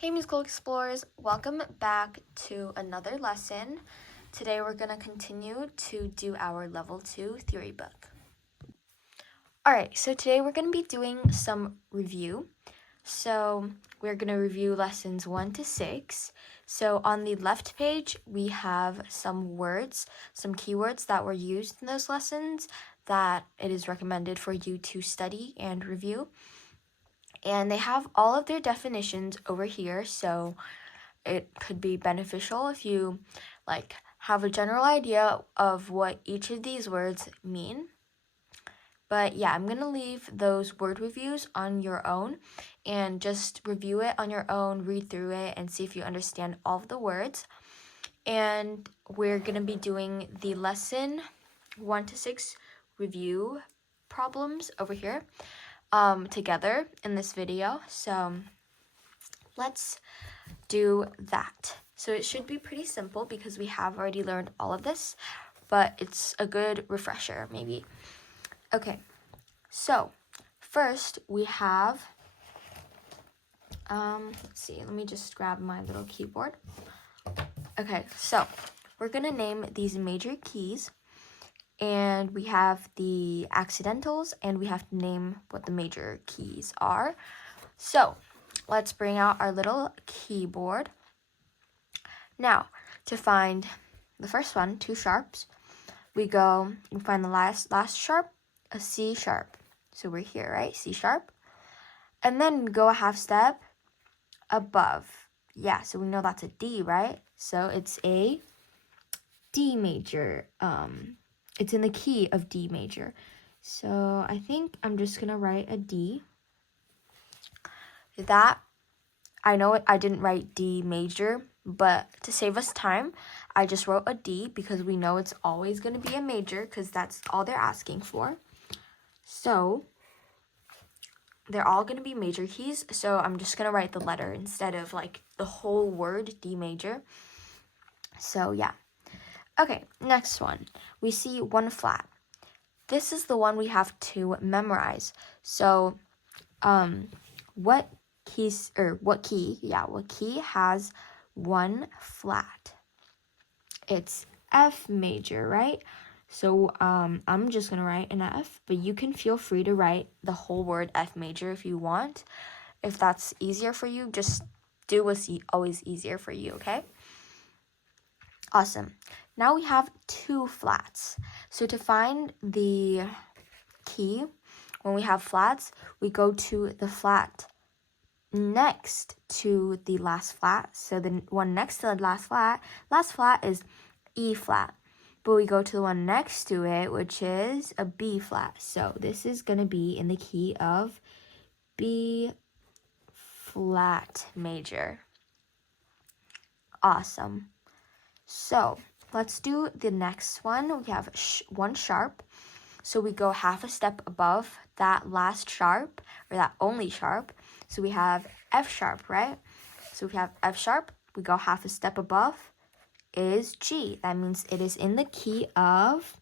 Hey musical explorers, welcome back to another lesson. Today we're going to continue to do our level 2 theory book. Alright, so today we're going to be doing some review. So we're going to review lessons 1 to 6. So on the left page we have some words, some keywords that were used in those lessons that it is recommended for you to study and review. And they have all of their definitions over here, so it could be beneficial if you have a general idea of what each of these words mean. But yeah, I'm going to leave those word reviews on your own and just review it on your own, read through it, and see if you understand all of the words. And we're going to be doing the lesson 1 to 6 review problems over here together in this video. So let's do that. So it should be pretty simple because we have already learned all of this, but it's a good refresher maybe. Okay, so first we have, let's see, let me just grab my little keyboard. Okay, so we're gonna name these major keys, and we have the accidentals, and we have to name what the major keys are. So let's bring out our little keyboard. Now, to find the first one, 2 sharps, we go and find the last sharp, a C sharp. So we're here, right? C sharp. And then go a half step above. Yeah, so we know that's a D, right? So it's a D major. It's in the key of D major. So I think I'm just going to write a D. That, I know I didn't write D major, but to save us time, I just wrote a D because we know it's always going to be a major because that's all they're asking for. So they're all going to be major keys, so I'm just going to write the letter instead of the whole word D major. So yeah. Okay, next one. We see 1 flat. This is the one we have to memorize. So what key has 1 flat? It's F major, right? So I'm just gonna write an F, but you can feel free to write the whole word F major if you want. If that's easier for you, just do what's always easier for you, okay? Awesome. Now we have 2 flats. So to find the key, when we have flats, we go to the flat next to the last flat. So the one next to the last flat is E flat. But we go to the one next to it, which is a B flat. So this is going to be in the key of B flat major. Awesome. So let's do the next one. We have 1 sharp. So we go half a step above that last sharp, or that only sharp. So we have F sharp, right? So we have F sharp. We go half a step above is G. That means it is in the key of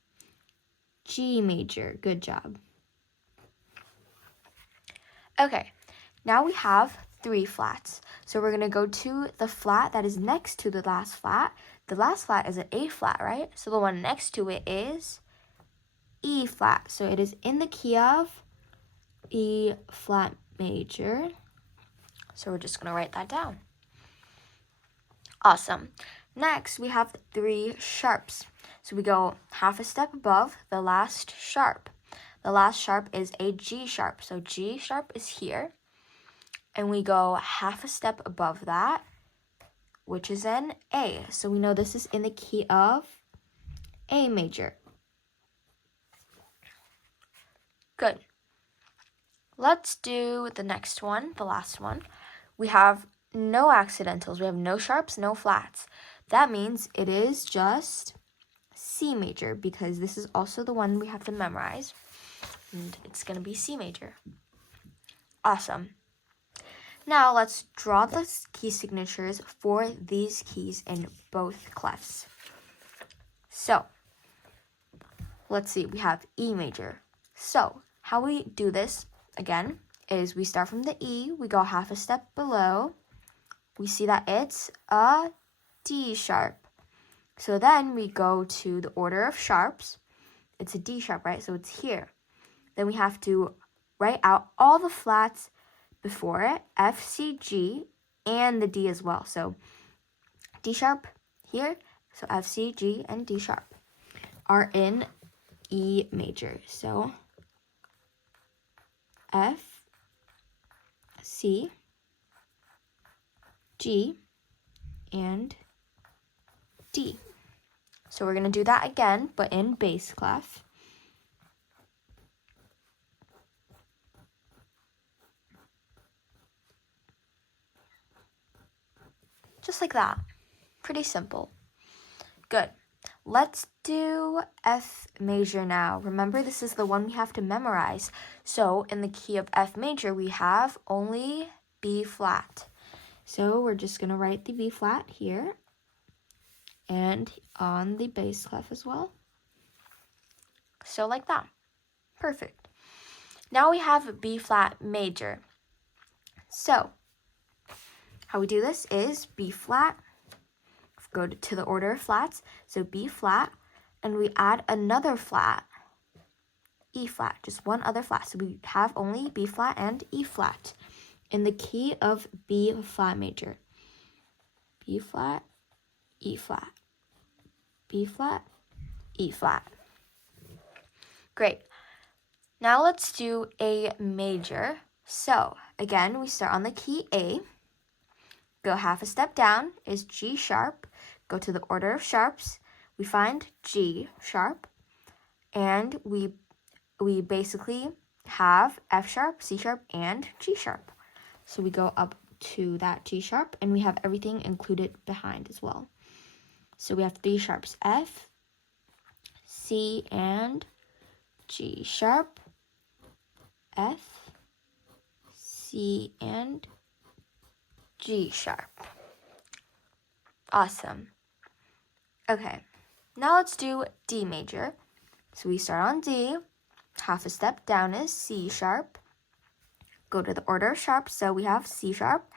G major. Good job. Okay, now we have 3 flats. So we're going to go to the flat that is next to the last flat. The last flat is an A flat, right? So the one next to it is E flat. So it is in the key of E flat major. So we're just going to write that down. Awesome. Next, we have 3 sharps. So we go half a step above the last sharp. The last sharp is a G sharp. So G sharp is here. And we go half a step above that, which is an A. So we know this is in the key of A major. Good. Let's do the next one, the last one. We have no accidentals. We have no sharps, no flats. That means it is just C major because this is also the one we have to memorize. And it's going to be C major. Awesome. Now let's draw the key signatures for these keys in both clefs. So let's see, we have E major. So how we do this, again, is we start from the E, we go half a step below, we see that it's a D sharp. So then we go to the order of sharps. It's a D sharp, right? So it's here. Then we have to write out all the flats before it, F, C, G, and the D as well. So D sharp here, so F, C, G, and D sharp are in E major. So F, C, G, and D. So we're going to do that again, but in bass clef. Just like that. Pretty simple. Good. Let's do F major now. Remember, this is the one we have to memorize. So in the key of F major, we have only B flat. So we're just going to write the B flat here and on the bass clef as well. So like that. Perfect. Now we have B flat major. So how we do this is B flat, go to the order of flats, so B flat, and we add another flat, E flat, just one other flat. So we have only B flat and E flat in the key of B flat major. B flat, E flat, B flat, E flat. Great. Now let's do A major. So again, we start on the key A. Go half a step down is G sharp. Go to the order of sharps. We find G sharp. And we basically have F sharp, C sharp, and G sharp. So we go up to that G sharp, and we have everything included behind as well. So we have three sharps, F, C, and G sharp, F, C, and G sharp. Awesome. Okay, now let's do D major. So we start on D, half a step down is C sharp. Go to the order of sharps, so we have C sharp,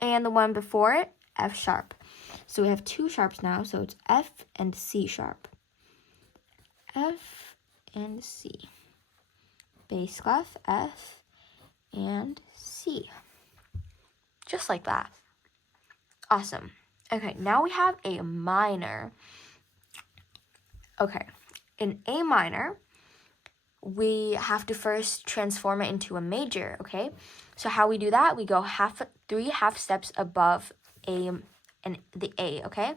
and the one before it, F sharp. So we have two sharps now, so it's F and C sharp. F and C. Bass clef, F and C. Just like that. Awesome. Okay, now we have a minor. Okay, in A minor, we have to first transform it into a major, okay? So how we do that, we go three half steps above A and the A, okay?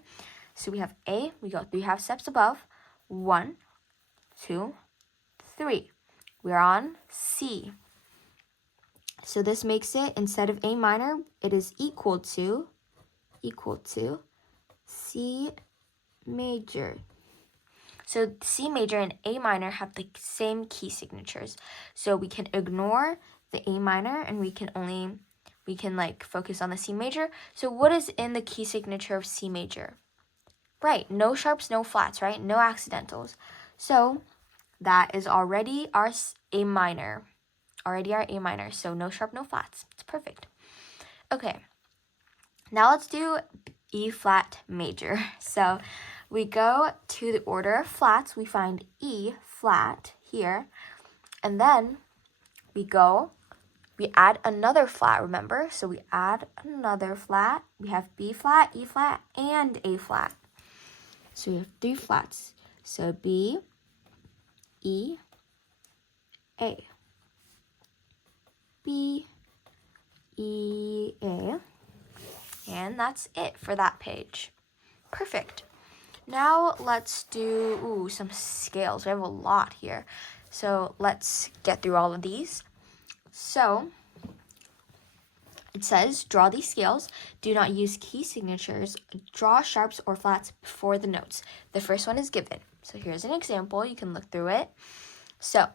So we have A, we go 3 half steps above. 1, 2, 3. We're on C. So this makes it, instead of A minor, it is equal to C major. So C major and A minor have the same key signatures. So we can ignore the A minor and we can focus on the C major. So what is in the key signature of C major? Right, no sharps, no flats, right? No accidentals. So that is already our A minor. So no sharp, no flats. It's perfect. Okay, now let's do E flat major. So we go to the order of flats. We find E flat here. And then we add another flat, remember? So we add another flat. We have B flat, E flat, and A flat. So we have 3 flats. So B, E, A. B, E, A. And that's it for that page. Perfect. Now let's do some scales. We have a lot here. So let's get through all of these. So it says, draw these scales. Do not use key signatures. Draw sharps or flats before the notes. The first one is given. So here's an example. You can look through it. So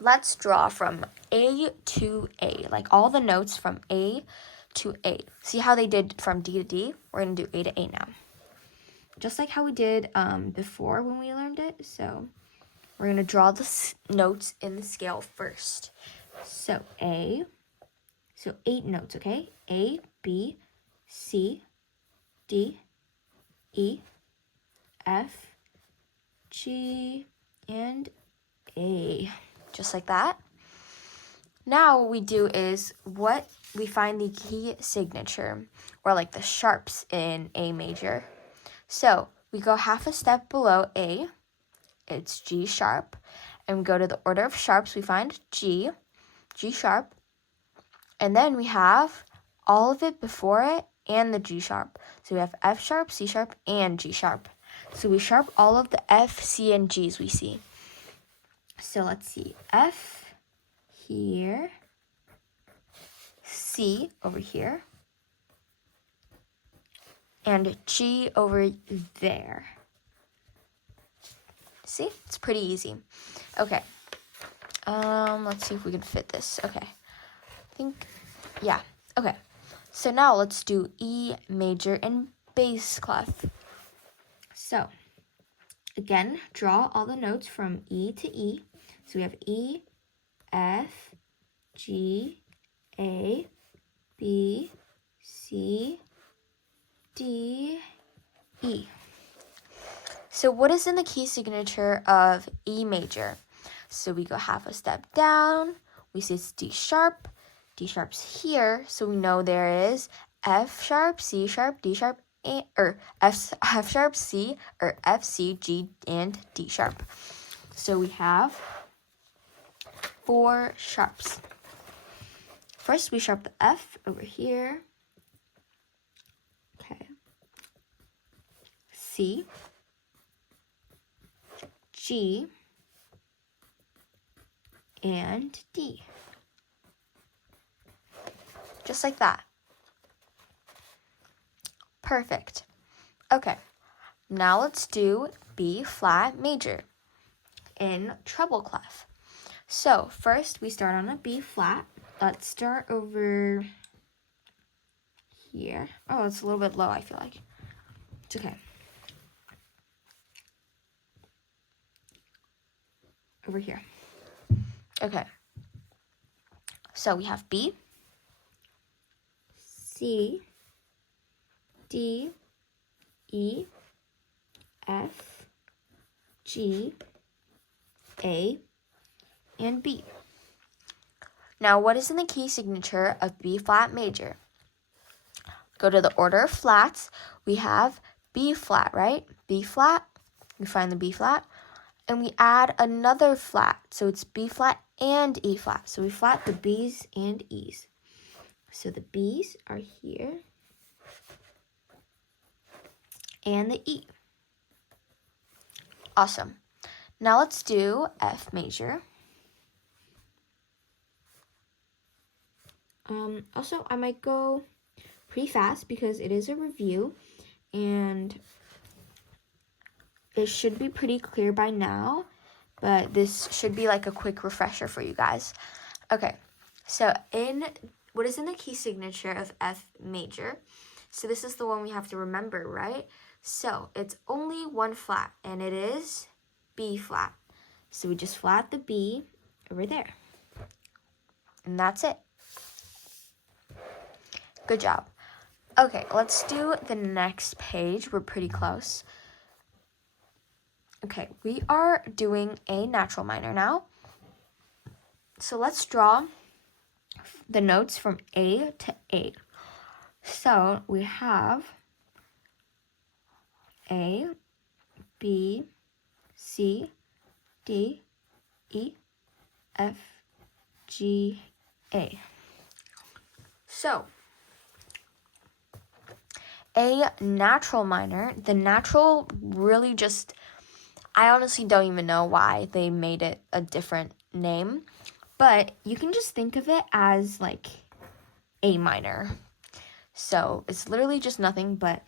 let's draw from A to A, like all the notes from A to A. See how they did from D to D? We're going to do A to A now. Just like how we did before when we learned it. So we're going to draw the notes in the scale first. So A, so 8 notes, okay? A, B, C, D, E, F, G, and A. Just like that. Now what we do is we find the key signature, or like the sharps in A major. So we go half a step below A, it's G sharp, and we go to the order of sharps, we find G sharp, and then we have all of it before it and the G sharp. So we have F sharp, C sharp, and G sharp. So we sharp all of the F, C, and G's we see. So let's see, F here, C over here, and G over there. See, it's pretty easy. Okay, let's see if we can fit this. Okay, I think, yeah, okay. So now let's do E major and bass clef. So, again, draw all the notes from E to E. So we have E, F, G, A, B, C, D, E. So what is in the key signature of E major? So we go half a step down, we see it's D sharp, D sharp's here, so we know there is F sharp, C sharp, D sharp, or F sharp, C, or F, C, G, and D sharp. So we have 4 sharps. First, we sharp the F over here. Okay. C, G, and D. Just like that. Perfect. Okay, now let's do B flat major in treble clef. So first we start on a B flat. Let's start over here. Oh, it's a little bit low, I feel like. It's okay. Over here. Okay. So we have B, C, D, E, F, G, A, and B. Now, what is in the key signature of B flat major? Go to the order of flats. We have B flat, right? B flat. We find the B flat. And we add another flat. So it's B flat and E flat. So we flat the B's and E's. So the B's are here. And the E. Awesome. Now let's do F major. Also, I might go pretty fast because it is a review and it should be pretty clear by now, but this should be like a quick refresher for you guys. Okay, so what is in the key signature of F major? So this is the one we have to remember, right? So it's only one flat and it is B flat. So we just flat the B over there. And that's it. Good job. Okay, let's do the next page. We're pretty close. Okay, we are doing a natural minor now. So let's draw the notes from A to A. So we have A, B, C, D, E, F, G, A. So a natural minor, the natural really just, I honestly don't even know why they made it a different name, but you can just think of it as like A minor. So it's literally just nothing, but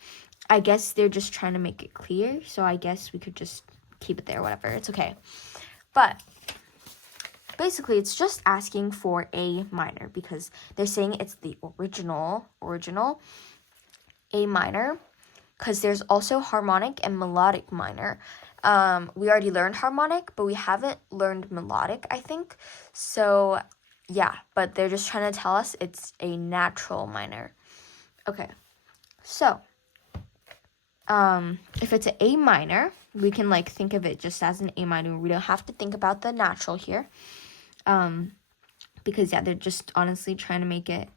I guess they're just trying to make it clear, so I guess we could just keep it there, whatever, it's okay. But basically, it's just asking for A minor because they're saying it's the original A minor, because there's also harmonic and melodic minor. We already learned harmonic, but we haven't learned melodic, I think. So, yeah, but they're just trying to tell us it's a natural minor. Okay, So, if it's an A minor, we can like think of it just as an A minor. We don't have to think about the natural here. Because yeah, they're just honestly trying to make it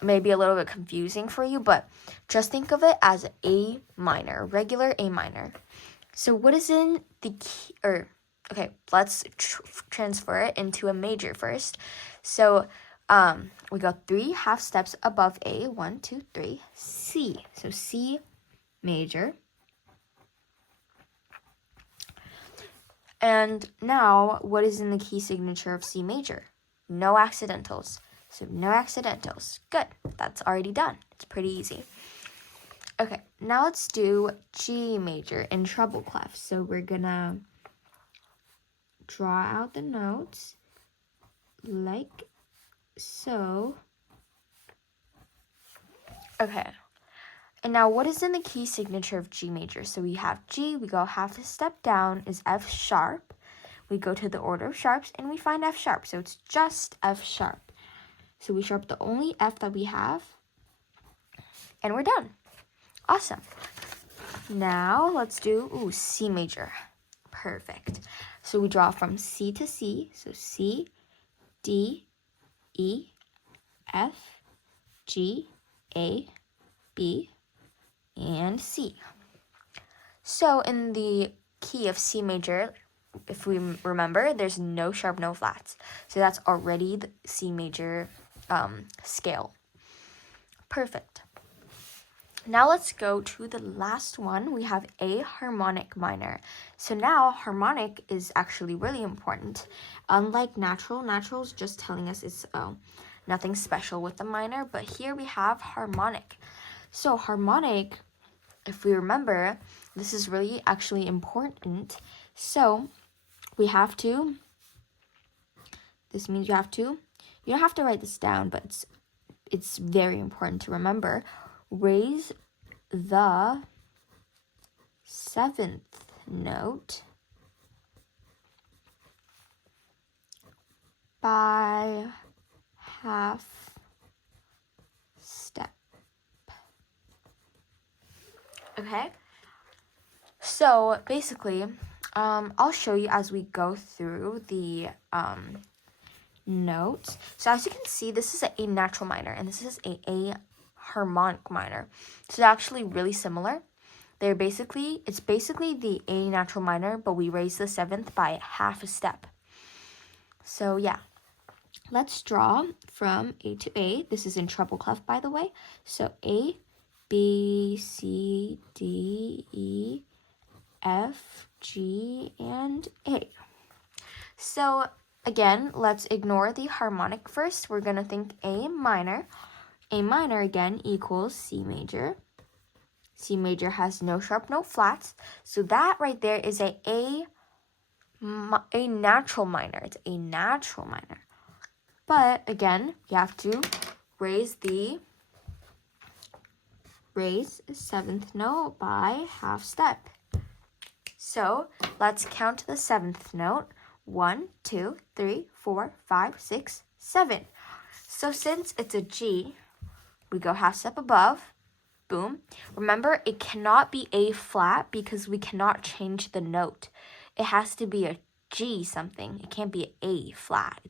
maybe a little bit confusing for you, but just think of it as A minor, regular A minor. So what is in the key, okay, let's transfer it into a major first. So we go 3 half steps above A, 1, 2, 3, C. So C major. And now, what is in the key signature of C major? No accidentals. So no accidentals. Good. That's already done. It's pretty easy. Okay, now let's do G major in treble clef. So we're gonna draw out the notes like so. Okay. And now what is in the key signature of G major? So we have G, we go half a step down is F sharp. We go to the order of sharps and we find F sharp. So it's just F sharp. So we sharp the only F that we have and we're done. Awesome. Now let's do C major. Perfect. So we draw from C to C. So C, D, E, F, G, A, B, and C. So in the key of C major, if we remember, there's no sharp, no flats. So that's already the C major scale. Perfect. Now let's go to the last one. We have A harmonic minor. So now harmonic is actually really important. Unlike natural is just telling us it's nothing special with the minor, but here we have harmonic. So harmonic, if we remember, this is really actually important. So we have to, this means you don't have to write this down, but it's very important to remember. Raise the 7th note by half step. Okay, so basically, I'll show you as we go through the notes. So as you can see, this is a natural minor and this is a harmonic minor. So they're actually really similar. It's basically the A natural minor, but we raise the 7th by half a step. So yeah, let's draw from A to A. This is in treble clef, by the way. So A, B, C, D, E, F, G, and A. So again, let's ignore the harmonic first. We're gonna think A minor. A minor again equals C major. C major has no sharp, no flats. So that right there is a natural minor. It's a natural minor. But again, you have to raise 7th note by half step. So let's count the 7th note. 1, 2, 3, 4, 5, 6, 7. So since it's a G, we go half step above. Boom. Remember, it cannot be A flat because we cannot change the note. It has to be a G something. It can't be an A flat.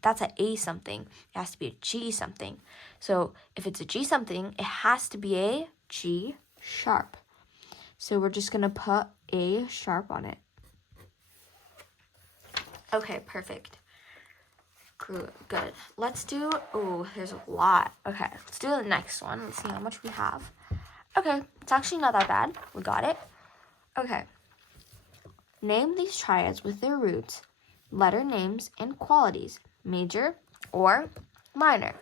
That's an A something. It has to be a G something. So if it's a G something, it has to be a G sharp. So we're just going to put A sharp on it. Okay, perfect. Good. Let's do, there's a lot. Okay, let's do the next one. Let's see how much we have. Okay, it's actually not that bad. We got it. Okay. Name these triads with their roots, letter names, and qualities, major or minor.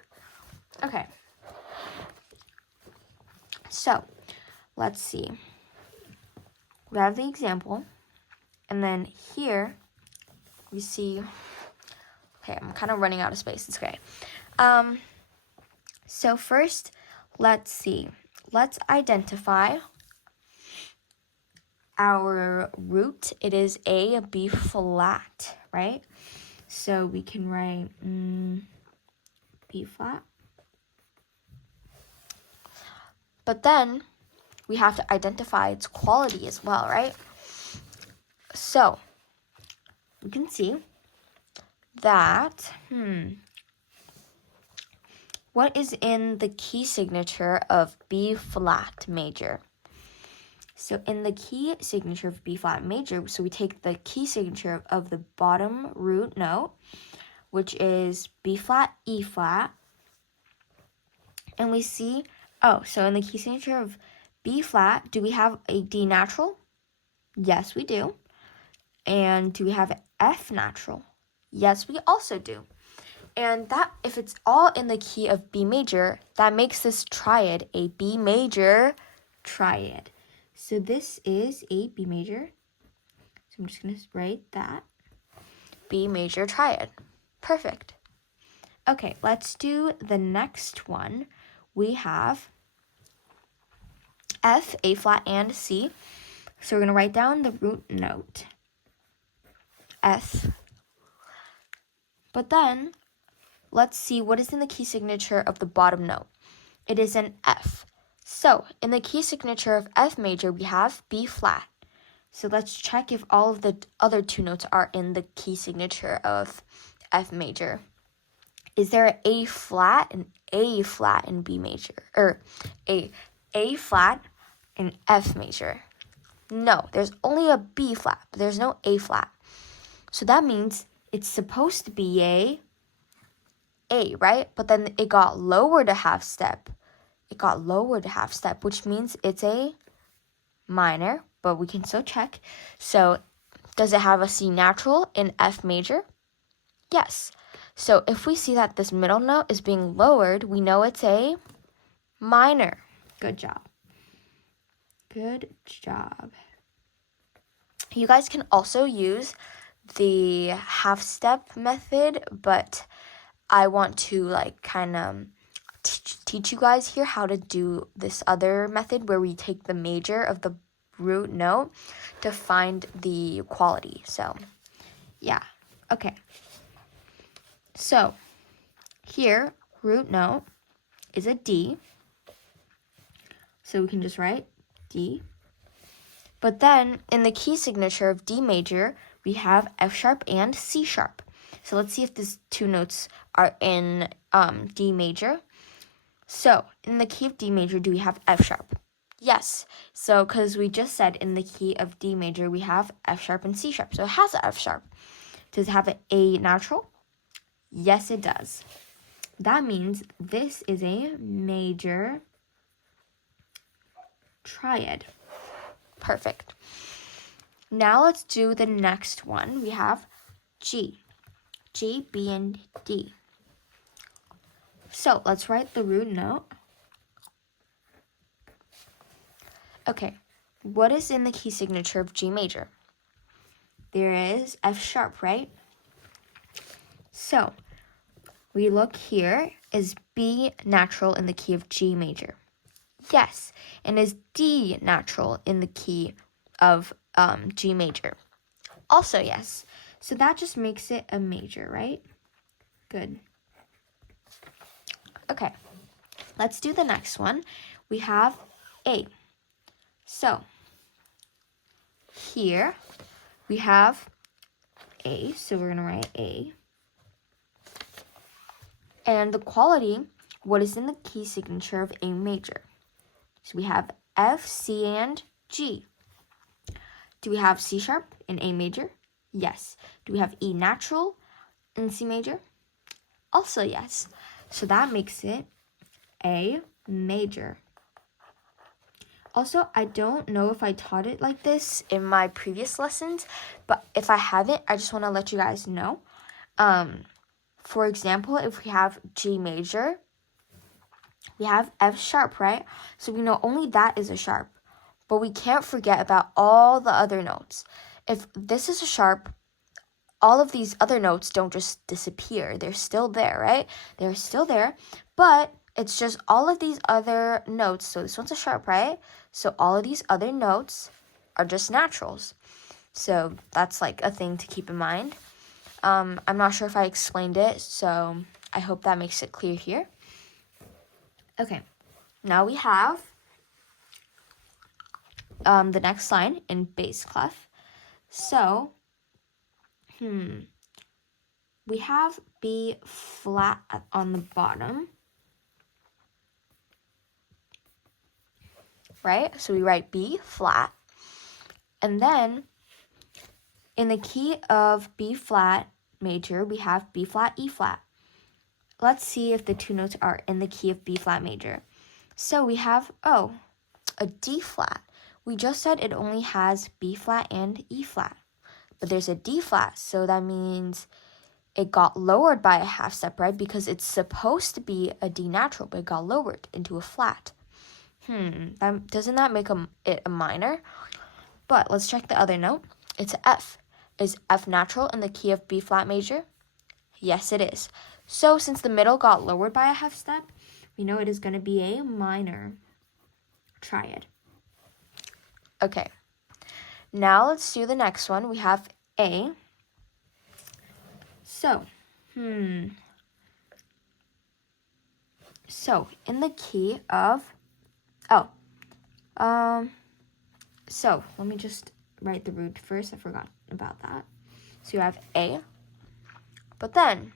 Okay. So, let's see. We have the example, and then here we see, okay, I'm kind of running out of space. It's okay. So first, let's see. Let's identify our root. It is A, B flat, right? So we can write B flat. But then we have to identify its quality as well, right? So you can see that, what is in the key signature of B flat major? So in the key signature of B flat major, so we take the key signature of the bottom root note, which is B flat, E flat, and we see, so in the key signature of B flat, do we have a D natural? Yes, we do. And do we have F natural? Yes, we also do. And that, if it's all in the key of B major, that makes this triad a B major triad. So this is a B major. So I'm just going to write that. B major triad. Perfect. Okay, let's do the next one. We have F, A flat, and C. So we're going to write down the root note, F. But then, let's see what is in the key signature of the bottom note. It is an F. So, in the key signature of F major, we have B flat. So let's check if all of the other two notes are in the key signature of F major. Is there an A flat in B major? Or A flat in F major? No, there's only a B flat, but there's no A flat. So that means it's supposed to be A, right? But then it got lowered a half step. Which means it's a minor, but we can still check. So does it have a C natural in F major? Yes. So if we see that this middle note is being lowered, we know it's a minor. Good job. You guys can also use the half step method, but I want to teach you guys here how to do this other method where we take the major of the root note to find the quality. So yeah, okay. So here, root note is a D. So we can just write D. But then in the key signature of D major, we have F sharp and C sharp. So let's see if these two notes are in D major. So in the key of D major, do we have F sharp? Yes. So because we just said in the key of D major, we have F sharp and C sharp. So it has an F sharp. Does it have an A natural? Yes, it does. That means this is a major triad. Perfect. Now let's do the next one. We have G, B, and D. So let's write the root note. Okay, what is in the key signature of G major? There is F sharp, right? So we look here, is B natural in the key of G major? Yes. And is D natural in the key of G major? Also yes. So that just makes it a major, right? Good. Okay, let's do the next one. We have A. So here we have A, so we're going to write A. And the quality, what is in the key signature of A major? So we have F, C, and G. Do we have C sharp in A major? Yes. Do we have E natural in C major? Also yes. So that makes it A major. Also, I don't know if I taught it like this in my previous lessons, but if I haven't, I just want to let you guys know. For example, if we have G major, we have F sharp, right? So we know only that is a sharp, but we can't forget about all the other notes. If this is a sharp, all of these other notes don't just disappear. They're still there, right? They're still there, but it's just all of these other notes. So this one's a sharp, right? So all of these other notes are just naturals. So that's like a thing to keep in mind. I'm not sure if I explained it, so I hope that makes it clear here. Okay, now we have the next line in bass clef. So, we have B flat on the bottom, right? So we write B flat. And then in the key of B flat major, we have B flat, E flat. Let's see if the two notes are in the key of B flat major. So we have, a D flat. We just said it only has B flat and E flat, but there's a D flat, so that means it got lowered by a half step, right? Because it's supposed to be a D natural, but it got lowered into a flat. Doesn't that make it a minor? But let's check the other note. It's a F. Is F natural in the key of B flat major? Yes, it is. So since the middle got lowered by a half step, we know it is going to be a minor triad. Okay. Now let's do the next one. We have A. So, So in the key of, so let me just write the root first. I forgot about that. So you have A, but then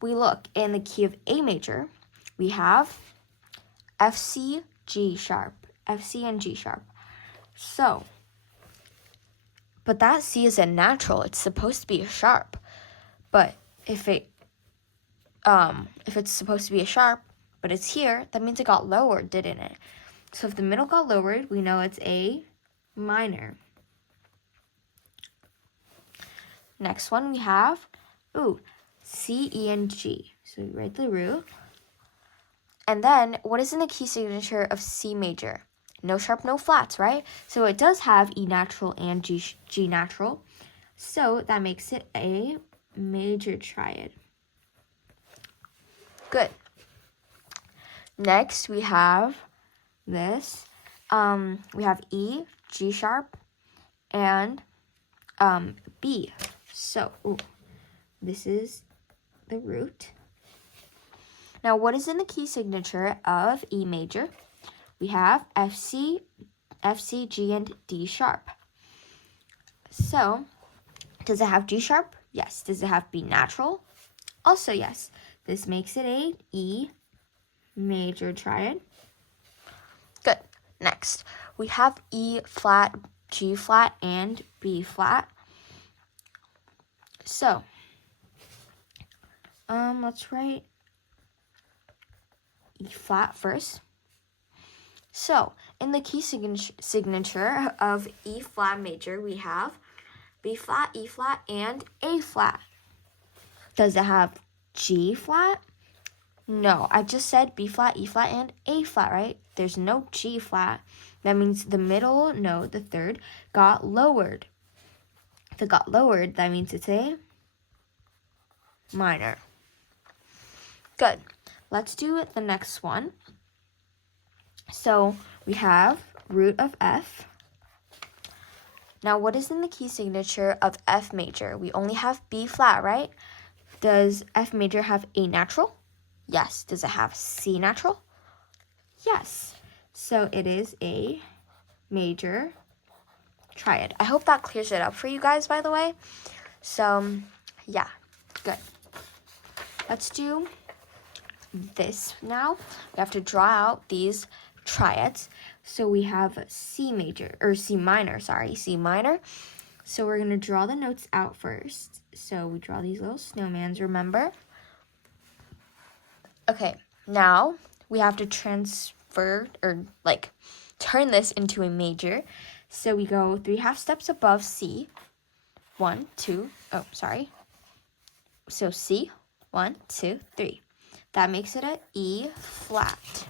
we look in the key of A major, we have F, C, G sharp, F, C, and G sharp. So, but that C is a natural. It's supposed to be a sharp. But if it's supposed to be a sharp, but it's here, that means it got lowered, didn't it? So if the middle got lowered, we know it's a minor. Next one we have, C, E, and G. So we write the root. And then what is in the key signature of C major? No sharp, no flats, right? So it does have E natural and G natural. So that makes it a major triad. Good. Next, we have this. We have E, G sharp, and B. So, this is the root. Now, what is in the key signature of E major? We have F, C, G, and D sharp. So, does it have G sharp? Yes. Does it have B natural? Also, yes. This makes it a E major triad. Good. Next, we have E flat, G flat, and B flat. So, let's write E flat first. So, in the key signature of E flat major, we have B flat, E flat, and A flat. Does it have G flat? No, I just said B flat, E flat, and A flat, right? There's no G flat. That means the middle note, the third, got lowered. If it got lowered, that means it's a minor. Good. Let's do the next one. So we have root of F. Now, what is in the key signature of F major? We only have B flat, right? Does F major have A natural? Yes. Does it have C natural? Yes. So it is a major triad. I hope that clears it up for you guys, by the way. So, yeah, good. Let's do this now. We have to draw out these triads. So we have C minor. So we're going to draw the notes out first. So we draw these little snowmans, remember? Okay, now we have to turn this into a major. So we go 3 half steps above C. 1, 2, So C, 1, 2, 3. That makes it a E flat.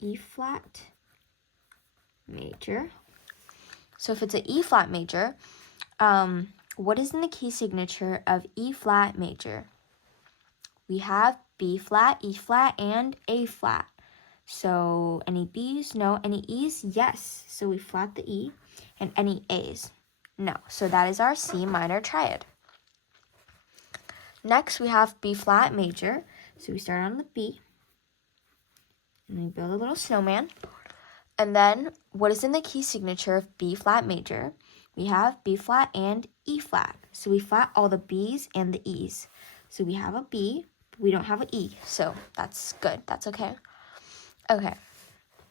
E flat major. So if it's an E flat major, what is in the key signature of E flat major? We have B flat, E flat, and A flat. So any B's? No. Any E's? Yes. So we flat the E. And any A's? No. So that is our C minor triad. Next, we have B flat major. So we start on the B, and we build a little snowman. And then what is in the key signature of B flat major? We have B flat and E flat. So we flat all the B's and the E's. So we have a B, but we don't have an E. So that's good. That's okay. Okay.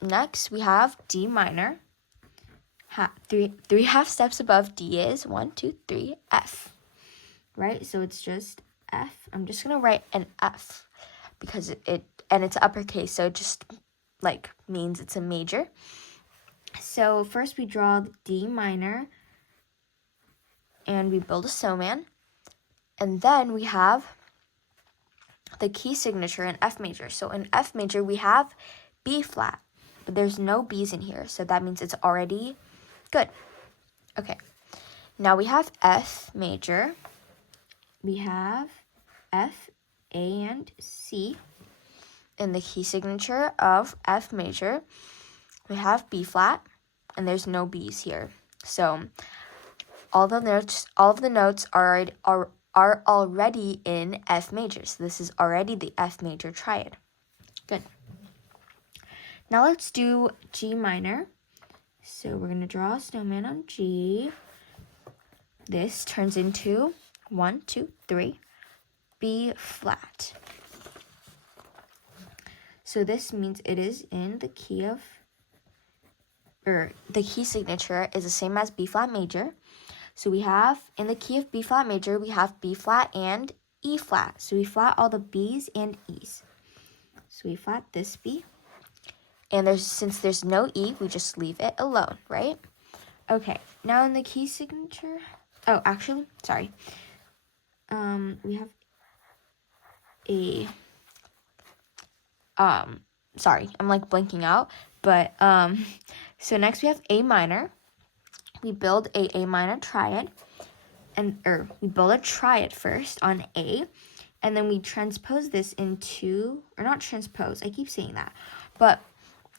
Next, we have D minor. Three half steps above D is 1, 2, 3, F. Right? So it's just F. I'm just going to write an F because it's uppercase. So it just like means it's a major. So first we draw D minor and we build a snowman. And then we have the key signature in F major. So in F major, we have B flat, but there's no B's in here. So that means it's already good. Okay, now we have F major. We have F, A, and C. In the key signature of F major, we have B flat, and there's no B's here. So all of the notes are already in F major. So this is already the F major triad. Good. Now let's do G minor. So we're going to draw a snowman on G. This turns into 1, 2, 3, B flat. So this means it is in the key of, or the key signature is the same as B flat major. So we have, in the key of B flat major, we have B flat and E flat. So we flat all the B's and E's. So we flat this B. And since there's no E, we just leave it alone, right? Okay, now in the key signature, oh, actually, sorry. We have a, sorry, I'm like blinking out. But, so next we have A minor. We build a minor triad, we build a triad first on A, and then we transpose this into, or not transpose, I keep saying that, but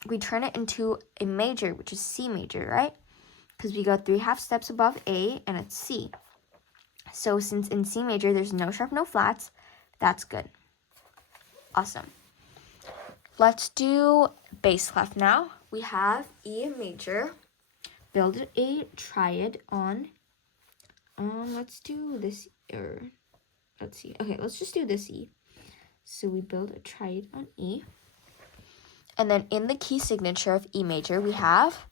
we turn it into a major, which is C major, right? Because we go 3 half steps above A, and it's C. So since in C major, there's no sharp, no flats, that's good. Awesome. Let's do bass clef now. We have E major. Build a triad on, let's do this, or let's see. Okay, let's just do this E. So we build a triad on E. And then in the key signature of E major, we have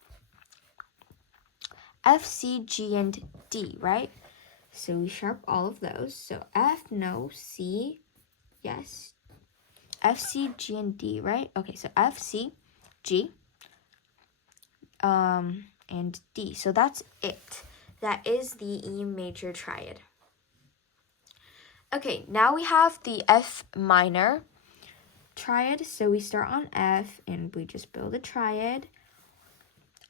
F, C, G, and D, right? So we sharp all of those. So F, no, C, yes. F, C, G, and D, right? Okay, so F, C, G, and D. So that's it. That is the E major triad. Okay, now we have the F minor triad. So we start on F and we just build a triad.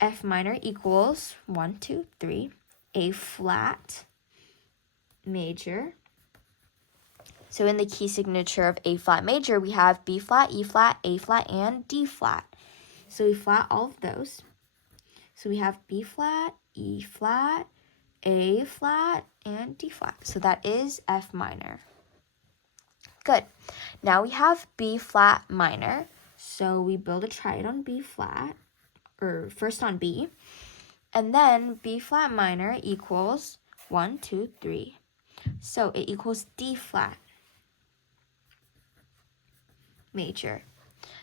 F minor equals 1, 2, 3, A flat major. So in the key signature of A flat major, we have B flat, E flat, A flat, and D flat. So we flat all of those. So we have B flat, E flat, A flat, and D flat. So that is F minor. Good. Now we have B flat minor. So we build a triad on B flat, or first on B. And then B flat minor equals 1, 2, 3. So it equals D flat major.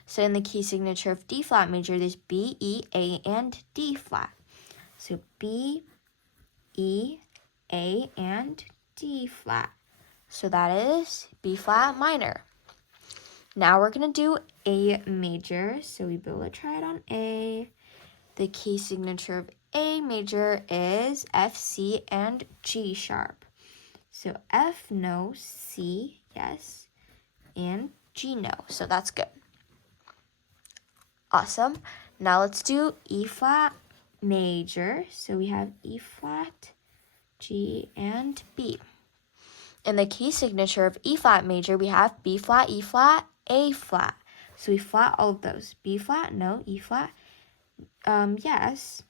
So in the key signature of D flat major, there's B, E, A, and D flat. So B, E, A, and D flat. So that is B flat minor. Now we're going to do A major. So we build a triad on A. The key signature of A major is F, C, and G sharp. So F, no, C, yes, and G, no. So that's good. Awesome. Now let's do E flat major. So we have E flat, G, and B. In the key signature of E flat major, we have B flat, E flat, A flat. So we flat all of those. B flat, no, E flat, yes,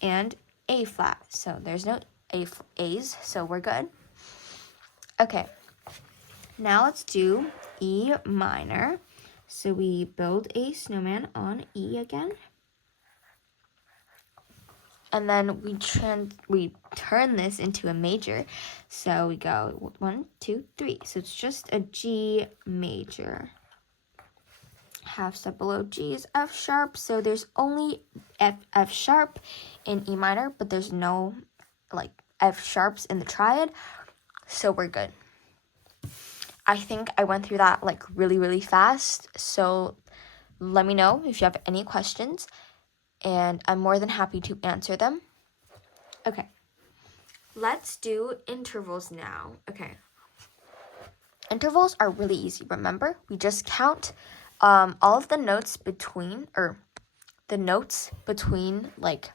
and A flat. So there's no A's, so we're good. Okay. Now let's do E minor. So we build a snowman on E again. And then we turn this into a major. So we go 1, 2, 3. So it's just a G major. Half step below G is F sharp. So there's only F sharp in E minor, but there's no like F sharps in the triad. So we're good. I think I went through that like really, really fast. So let me know if you have any questions, and I'm more than happy to answer them. Okay, let's do intervals now. Okay, intervals are really easy. Remember, we just count all of the notes between, or the notes between like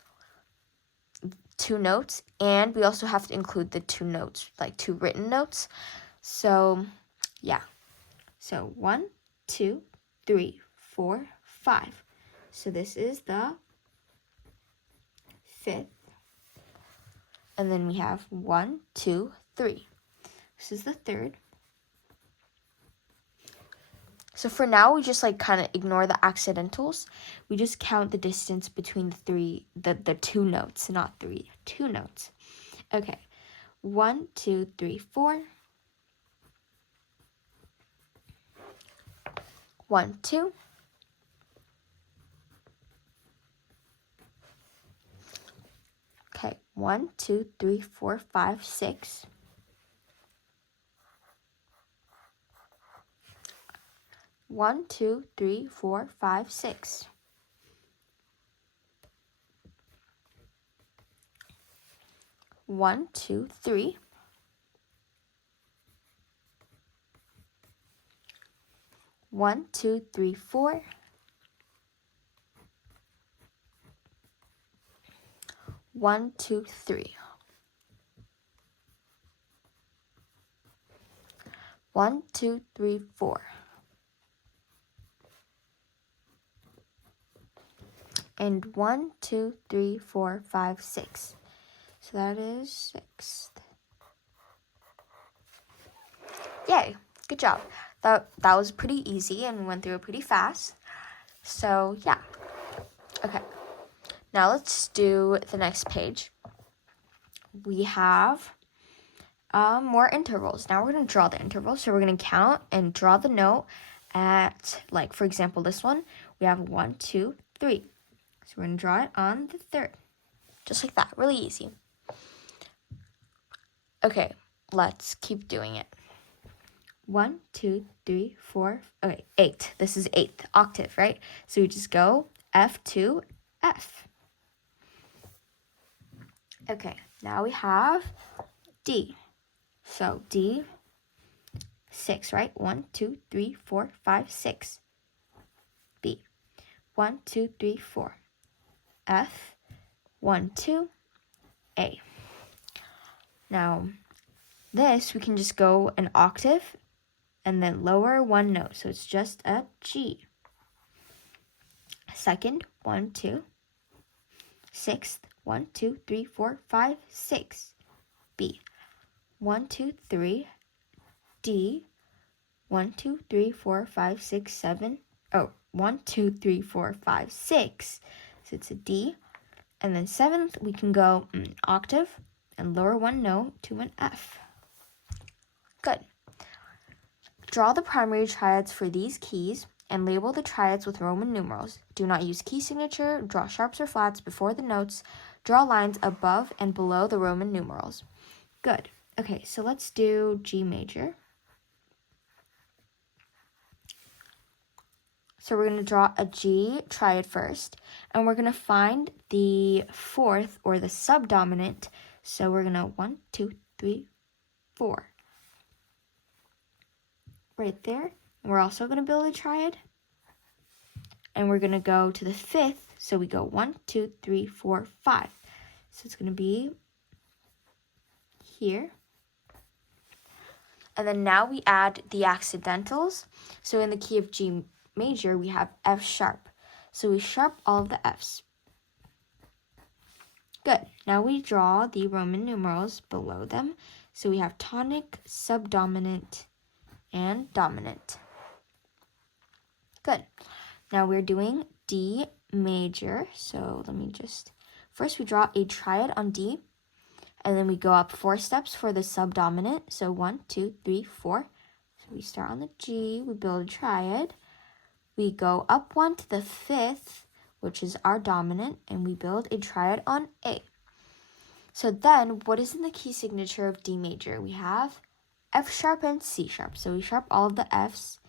two notes, and we also have to include the two notes, like two written notes. So yeah, so 1, 2, 3, 4, 5. So this is the 5th. And then we have 1, 2, 3. This is the 3rd. So for now, we just like kind of ignore the accidentals. We just count the distance between the two notes, not three, two notes. Okay, 1, 2, 3, 4. 1, 2. Okay, 1, 2, 3, 4, 5, 6. 1, 2, 3, 4, 5, 6. 1, 2, 3. 1, 2, 3, 4. 1, 2, 3. 1, 2, 3, 4. And 1, 2, 3, 4, 5, 6. So that is 6th. Yay, good job. That was pretty easy and went through it pretty fast. So yeah. Okay. Now let's do the next page. We have more intervals. Now we're going to draw the intervals. So we're going to count and draw the note at, like, for example, this one. We have 1, 2, 3. So we're going to draw it on the 3rd. Just like that. Really easy. Okay, let's keep doing it. 1, 2, 3, 4. Okay, 8. This is 8th octave, right? So we just go F to F. Okay, now we have D. So D, 6, right? 1, 2, 3, 4, 5, 6. B, 1, 2, 3, 4. F, 1, 2, A. Now, this we can just go an octave and then lower one note. So it's just a G. 2nd, 1, 2. 6th, 1, 2, 3, 4, 5, 6. B, 1, 2, 3. D, 1, 2, 3, 4, 5, 6, 7. Oh, 1, 2, 3, 4, 5, 6. So it's a D. And then 7th, we can go an octave and lower one note to an F. Good. Draw the primary triads for these keys and label the triads with Roman numerals. Do not use key signature, draw sharps or flats before the notes, draw lines above and below the Roman numerals. Good. Okay, so let's do G major. So we're going to draw a G triad first, and we're going to find the 4th or the subdominant. So we're going to 1, 2, 3, 4. Right there. And we're also going to build a triad. And we're going to go to the 5th. So we go 1, 2, 3, 4, 5. So it's going to be here. And then now we add the accidentals. So in the key of G major, we have F sharp. So we sharp all of the Fs. Good. Now we draw the Roman numerals below them. So we have tonic, subdominant, and dominant. Good. Now we're doing D major. So first we draw a triad on D, and then we go up 4 steps for the subdominant. So 1, 2, 3, 4. So we start on the G, we build a triad. We go up 1 to the 5th, which is our dominant, and we build a triad on A. So then, what is in the key signature of D major? We have F sharp and C sharp. So we sharp all of the Fs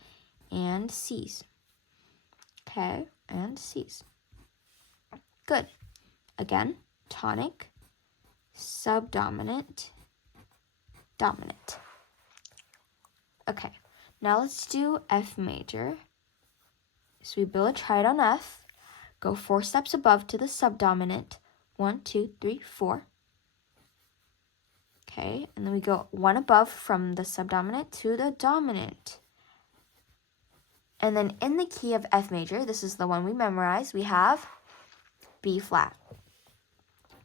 and Cs. Okay, and Cs. Good. Again, tonic, subdominant, dominant. Okay, now let's do F major. So we build a triad on F, go 4 steps above to the subdominant, 1, 2, 3, 4. Okay, and then we go 1 above from the subdominant to the dominant. And then in the key of F major, this is the one we memorized, we have B flat.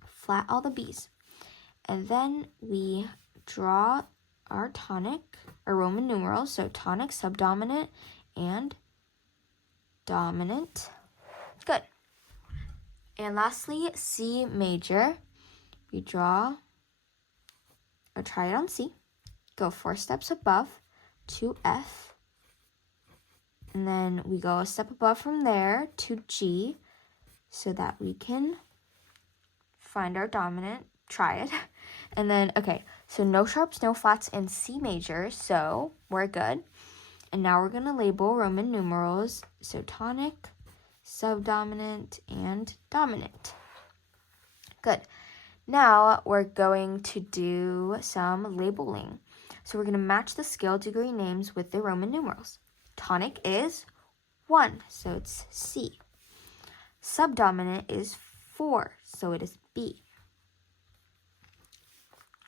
Flat all the B's. And then we draw our tonic, or Roman numerals, so tonic, subdominant, and dominant. Good. And lastly, C major. We draw a triad on C, go 4 steps above to F, and then we go a step above from there to G so that we can find our dominant triad. And then, okay, so no sharps, no flats in C major, so we're good. And now we're going to label Roman numerals, so tonic, subdominant, and dominant. Good. Now we're going to do some labeling. So we're going to match the scale degree names with the Roman numerals. Tonic is 1, so it's C. Subdominant is 4, so it is B.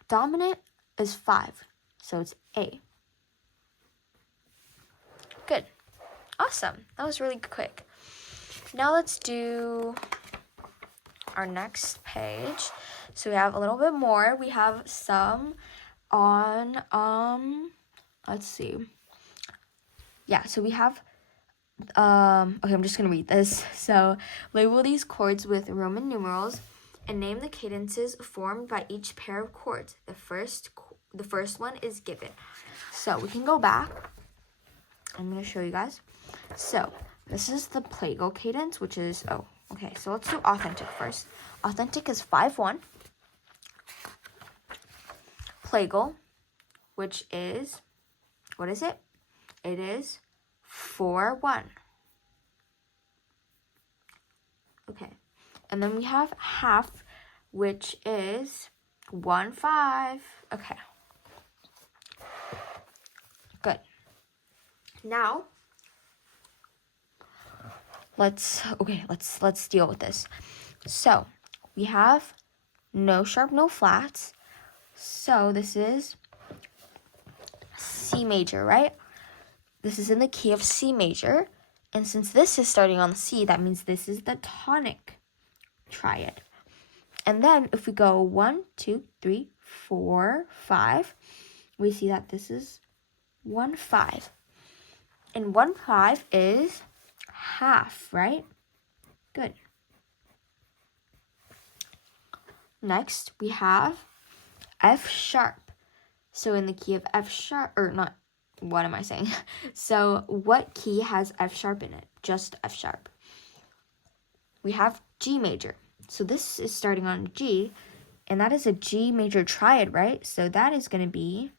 Dominant is 5, so it's A. Good. Awesome. That was really quick. Now let's do our next page. So we have a little bit more. We have some on, let's see. Yeah, so we have, okay, I'm just going to read this. So label these chords with Roman numerals and name the cadences formed by each pair of chords. The first one is given. So we can go back. I'm going to show you guys. So this is the plagal cadence, which is, okay, so let's do authentic first. Authentic is 5-1. Plagal, which is, what is it? It is 4-1. Okay, and then we have half, which is 1-5. Okay, good. Now, let's deal with this. So we have no sharp, no flats. So this is C major, right? This is in the key of C major. And since this is starting on C, that means this is the tonic triad. And then if we go 1, 2, 3, 4, 5, we see that this is 1-5. And 1-5 is half, right? Good. Next, we have F sharp. So in the key of F sharp, or not, what am I saying? So what key has F sharp in it? Just F sharp. We have G major. So this is starting on G, and that is a G major triad, right? So that is going to be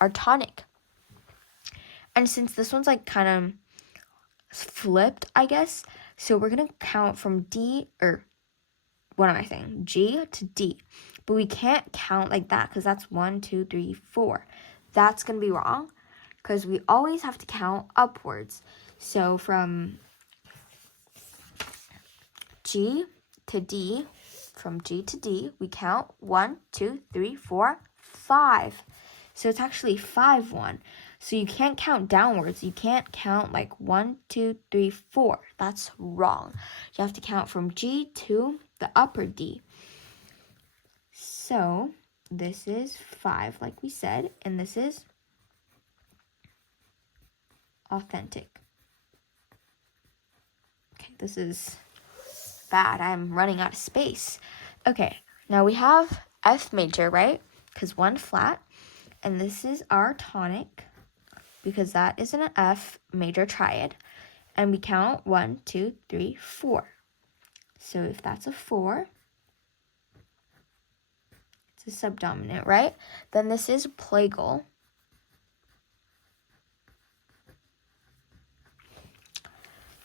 our tonic. And since this one's like kind of flipped, I guess, so we're going to count from D, or what am I saying? G to D. But we can't count like that because that's 1, 2, 3, 4. That's going to be wrong because we always have to count upwards. So from G to D, from G to D, we count 1, 2, 3, 4, 5. So it's actually 5-1. So you can't count downwards. You can't count like 1, 2, 3, 4. That's wrong. You have to count from G to the upper D. So this is 5, like we said, and this is authentic. this is bad. I'm running out of space. Okay, now we have F major, right? Because 1 flat. And this is our tonic, because that is an F major triad. And we count 1, 2, 3, 4. So if that's a 4, it's a subdominant, right? Then this is plagal.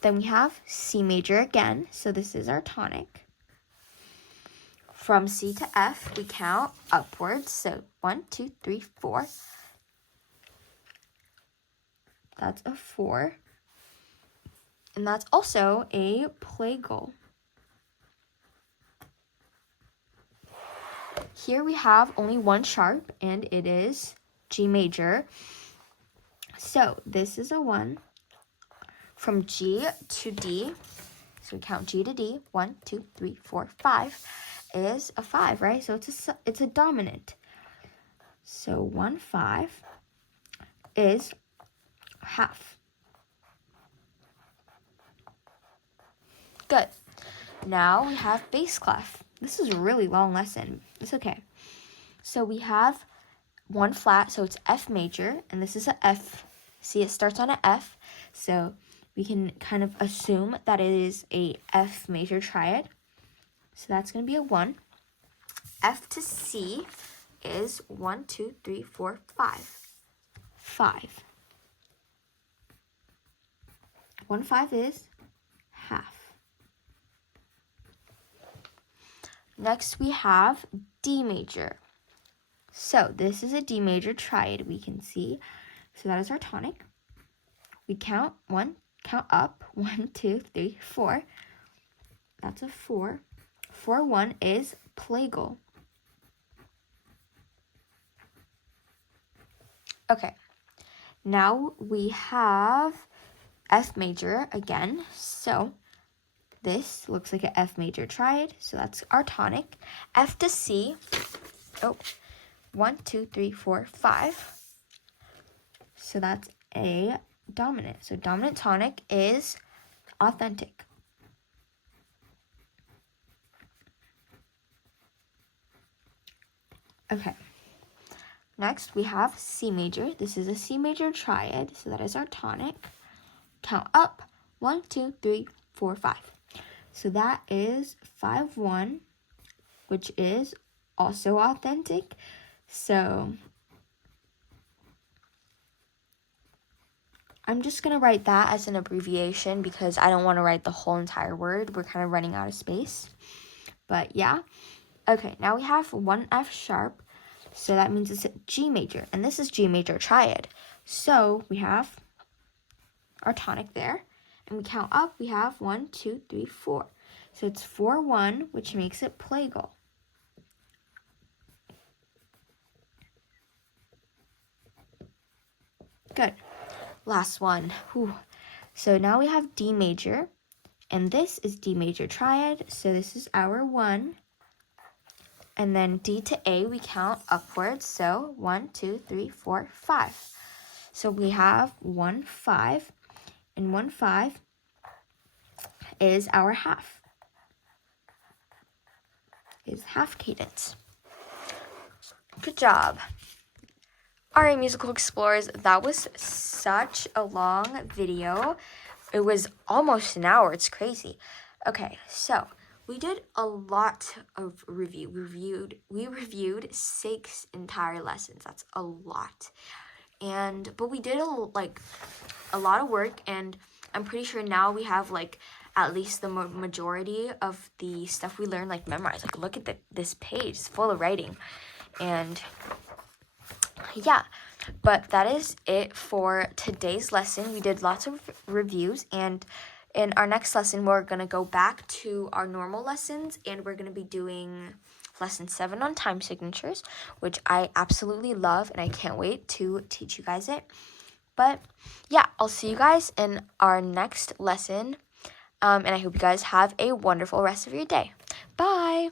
Then we have C major again, so this is our tonic. From C to F, we count upwards, so 1, 2, 3, 4. That's a 4. And that's also a plagal. Here we have only 1 sharp, and it is G major. So this is a 1. From G to D, so we count G to D, 1, 2, 3, 4, 5, is a 5, right? So it's a dominant. So 1, 5 is half. Good. Now we have bass clef. This is a really long lesson. It's okay. So we have 1 flat, so it's F major, and this is a F. See, it starts on an F, so we can kind of assume that it is a F major triad. So that's going to be a 1. F to C is 1, 2, 3, 4, 5. 5. 1, 5 is half. Next we have D major. So this is a D major triad, we can see. So that is our tonic. We count up, 1, 2, 3, 4. That's a 4. 4, 1 is plagal. Okay, now we have F major again. So this looks like an F major triad, so that's our tonic. F to C, 1, 2, 3, 4, 5. So that's a dominant. So dominant tonic is authentic. Okay. Next we have C major. This is a C major triad, so that is our tonic. Count up, 1, 2, 3, 4, 5. So that is 5, 1, which is also authentic. So I'm just going to write that as an abbreviation because I don't want to write the whole entire word. We're kind of running out of space. But yeah. Okay, now we have 1 F sharp. So that means it's a G major. And this is G major triad. So we have our tonic there. And we count up, we have 1, 2, 3, 4. So it's 4, 1, which makes it plagal. Good. Last one. Whew. So now we have D major. And this is D major triad. So this is our 1. And then D to A, we count upwards. So 1, 2, 3, 4, 5. So we have 1, 5. And 1, 5 is our half. Is half cadence. Good job. All right, musical explorers, that was such a long video. It was almost an hour. It's crazy. Okay, so we did a lot of review. We reviewed 6 entire lessons. That's a lot. But we did a lot of work, and I'm pretty sure now we have at least the majority of the stuff we learned memorized. Look at this page. It's full of writing. And yeah, but that is it for today's lesson. We did lots of reviews, and in our next lesson, we're going to go back to our normal lessons, and we're going to be doing lesson 7 on time signatures, which I absolutely love, and I can't wait to teach you guys it. But yeah, I'll see you guys in our next lesson, and I hope you guys have a wonderful rest of your day. Bye!